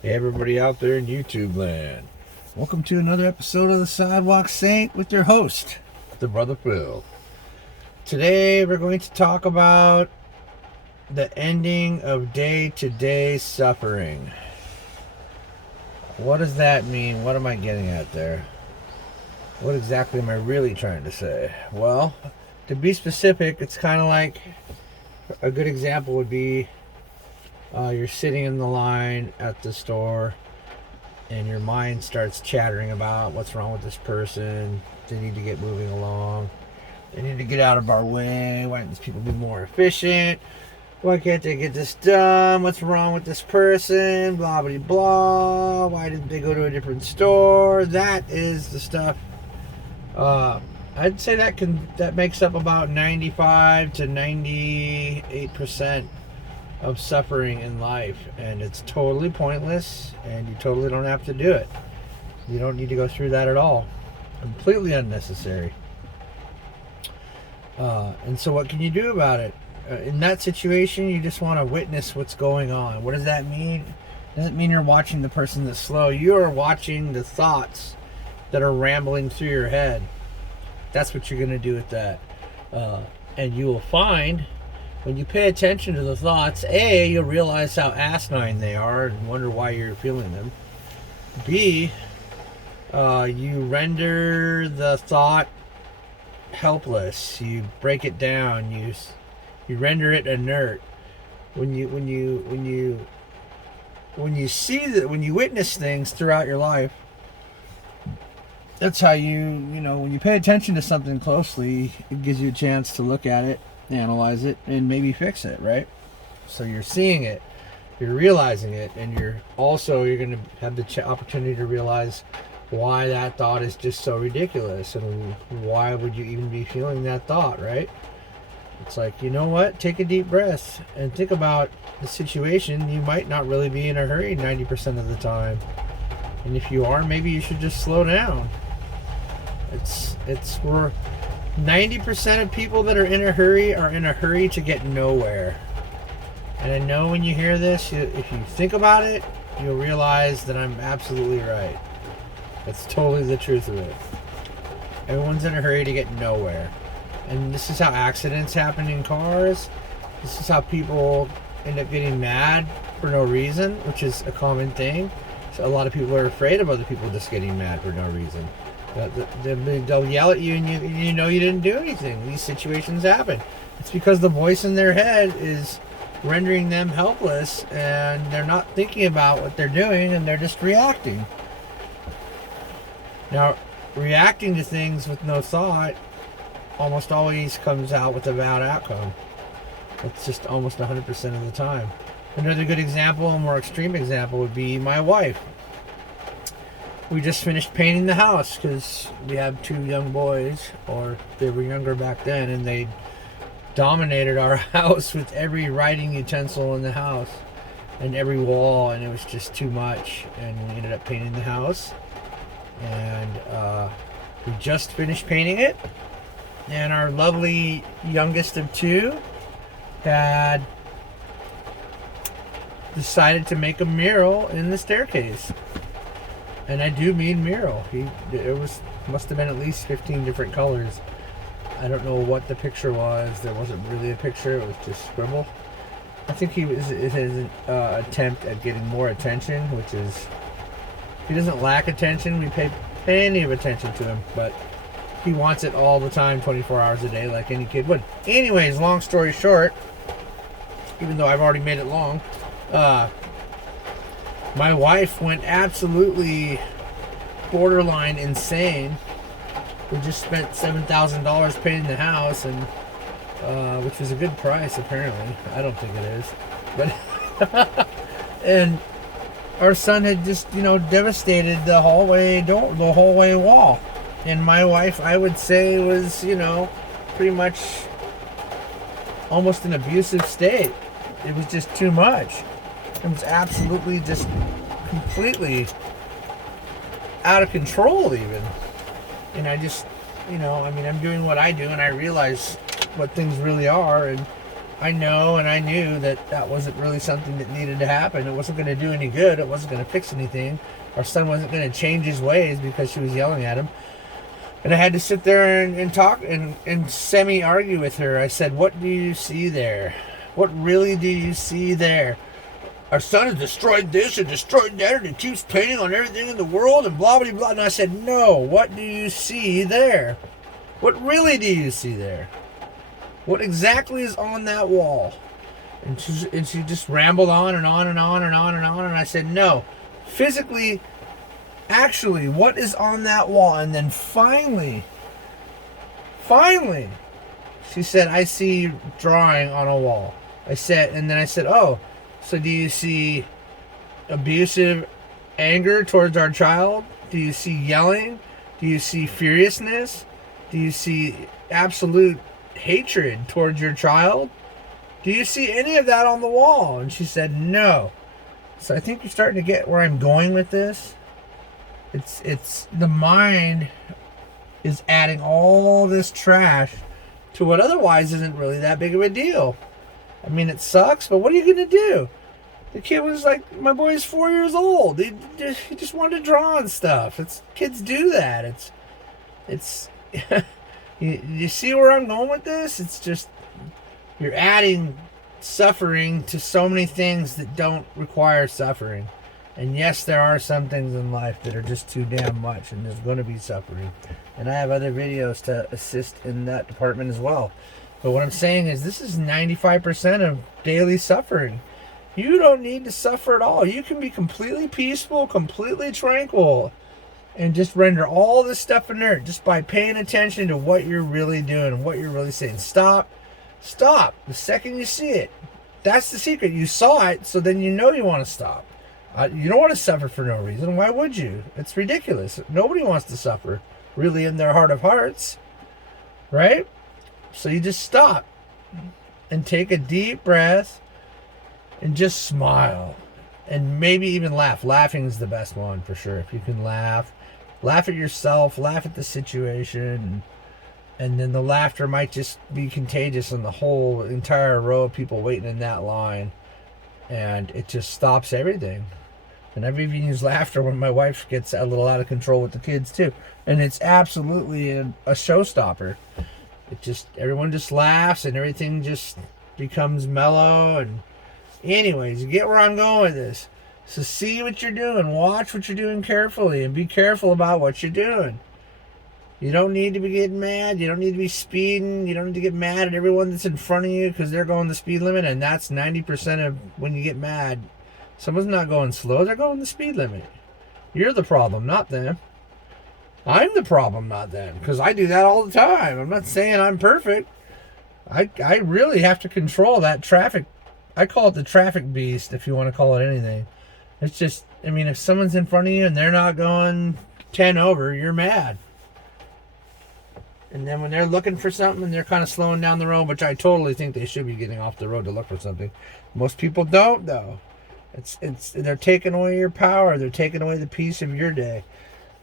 Hey, everybody out there in YouTube land. Welcome to another episode of the Sidewalk Saint with your host, the Brother Phil. Today we're going to talk about the ending of day-to-day suffering. What does that mean? What am I getting at there? What exactly am I really trying to say? Well, to be specific, it's kind of like a good example would be you're sitting in the line at the store and your mind starts chattering about what's wrong with this person. They need to get moving along. They need to get out of our way. Why don't these people be more efficient? Why can't they get this done? What's wrong with this person? Blah, blah, blah. Why didn't they go to a different store? That is the stuff. I'd say that makes up about 95 to 98% of suffering in life, and it's totally pointless, and you totally don't have to do it. You don't need to go through that at all. Completely unnecessary. And so what can you do about it? In that situation, you just want to witness what's going on. What does that mean? It doesn't mean you're watching the person that's slow. You are watching the thoughts that are rambling through your head. That's what you're going to do with that. And you will find, when you pay attention to the thoughts, A, you'll realize how asinine they are and wonder why you're feeling them. B, you render the thought helpless. You break it down. You render it inert. When you see that, when you witness things throughout your life, that's how when you pay attention to something closely, it gives you a chance to look at it, analyze it, and maybe fix it, right? So you're seeing it, you're realizing it, and you're going to have the opportunity to realize why that thought is just so ridiculous, and why would you even be feeling that thought, right? It's like, you know what? Take a deep breath and think about the situation. You might not really be in a hurry 90% of the time. And if you are, maybe you should just slow down. We're 90% of people that are in a hurry are in a hurry to get nowhere. And I know when you hear this, if you think about it, you'll realize that I'm absolutely right. That's totally the truth of it. Everyone's in a hurry to get nowhere. And this is how accidents happen in cars. This is how people end up getting mad for no reason, which is a common thing. So a lot of people are afraid of other people just getting mad for no reason. They'll yell at you, and you know you didn't do anything. These situations happen. It's because the voice in their head is rendering them helpless, and they're not thinking about what they're doing, and they're just reacting. Now, reacting to things with no thought almost always comes out with a bad outcome. It's just almost 100% of the time. Another good example, a more extreme example, would be my wife. We just finished painting the house because we have two young boys, or they were younger back then, and they dominated our house with every writing utensil in the house and every wall, and it was just too much. And we ended up painting the house, and we just finished painting it. And our lovely youngest of two had decided to make a mural in the staircase. And I do mean mural. Must have been at least 15 different colors. I don't know what the picture was. There wasn't really a picture. It was just scribble. I think it was his attempt at getting more attention, which is, he doesn't lack attention. We pay plenty of attention to him, but he wants it all the time, 24 hours a day, like any kid would. Anyways, long story short, even though I've already made it long, my wife went absolutely borderline insane. We just spent $7,000 painting the house, and which was a good price apparently. I don't think it is, but and our son had just devastated the hallway door, the hallway wall, and my wife, I would say, was pretty much almost an abusive state. It was just too much. It was absolutely just completely out of control even. And I just, I'm doing what I do, and I realize what things really are, and I know and I knew that that wasn't really something that needed to happen. It wasn't going to do any good. It wasn't going to fix anything. Our son wasn't going to change his ways because she was yelling at him. And I had to sit there and talk and semi-argue with her. I said, what do you see there? What really do you see there? Our son has destroyed this and destroyed that, and he keeps painting on everything in the world and blah, blah, blah. And I said, no, what do you see there? What really do you see there? What exactly is on that wall? And she just rambled on and on and on and on and on. And I said, no, physically, actually, what is on that wall? And then finally, she said, I see drawing on a wall. And then I said, oh, so do you see abusive anger towards our child? Do you see yelling? Do you see furiousness? Do you see absolute hatred towards your child? Do you see any of that on the wall? And she said, no. So I think you're starting to get where I'm going with this. It's the mind is adding all this trash to what otherwise isn't really that big of a deal. I mean, it sucks, but what are you going to do? The kid was like, my boy's 4 years old. He just wanted to draw on stuff. Kids do that. It's you see where I'm going with this? It's just, you're adding suffering to so many things that don't require suffering. And yes, there are some things in life that are just too damn much, and there's going to be suffering. And I have other videos to assist in that department as well. But what I'm saying is, this is 95% of daily suffering. You don't need to suffer at all. You can be completely peaceful, completely tranquil, and just render all this stuff inert just by paying attention to what you're really doing, what you're really saying. Stop. The second you see it. That's the secret. You saw it, so then you know you want to stop. You don't want to suffer for no reason. Why would you? It's ridiculous. Nobody wants to suffer, really, in their heart of hearts. Right? So you just stop and take a deep breath and just smile. And maybe even laugh. Laughing is the best one for sure. If you can laugh at yourself, laugh at the situation, and then the laughter might just be contagious in the whole entire row of people waiting in that line, and it just stops everything. And I've even used laughter when my wife gets a little out of control with the kids too, and it's absolutely a showstopper. Everyone just laughs and everything just becomes mellow. And anyways, you get where I'm going with this. So see what you're doing, watch what you're doing carefully, and be careful about what you're doing. You don't need to be getting mad. You don't need to be speeding. You don't need to get mad at everyone that's in front of you because they're going the speed limit, and that's 90% of when you get mad. Someone's not going slow, they're going the speed limit. You're the problem, not them. I'm the problem, not them, because I do that all the time. I'm not saying I'm perfect. I really have to control that traffic. I call it the traffic beast, if you want to call it anything. It's just, I mean, if someone's in front of you and they're not going 10 over, you're mad. And then when they're looking for something and they're kind of slowing down the road, which I totally think they should be getting off the road to look for something. Most people don't, though. They're taking away your power. They're taking away the peace of your day.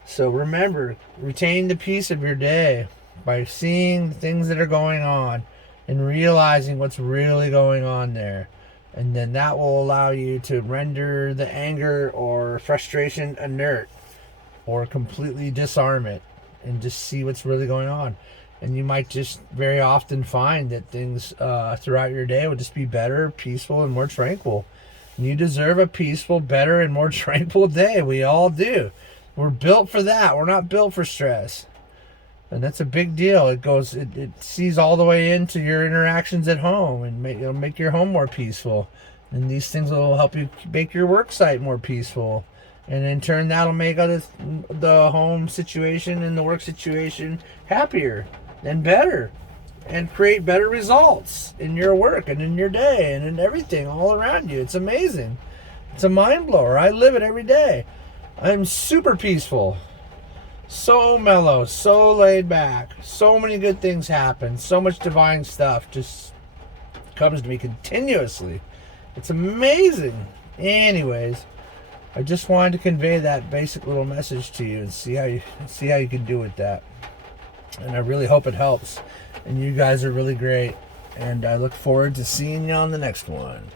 So remember, retain the peace of your day by seeing things that are going on and realizing what's really going on there. And then that will allow you to render the anger or frustration inert or completely disarm it and just see what's really going on. And you might just very often find that things throughout your day will just be better, peaceful, and more tranquil. And you deserve a peaceful, better, and more tranquil day. We all do. We're built for that. We're not built for stress. And that's a big deal. It sees all the way into your interactions at home, and it'll make your home more peaceful. And these things will help you make your work site more peaceful. And in turn, that'll make the home situation and the work situation happier and better, and create better results in your work and in your day and in everything all around you. It's amazing. It's a mind blower. I live it every day. I'm super peaceful. So mellow, so laid back. So many good things happen. So much divine stuff just comes to me continuously. It's amazing. Anyways, I just wanted to convey that basic little message to you and see how you can do with that. And I really hope it helps. And you guys are really great. And I look forward to seeing you on the next one.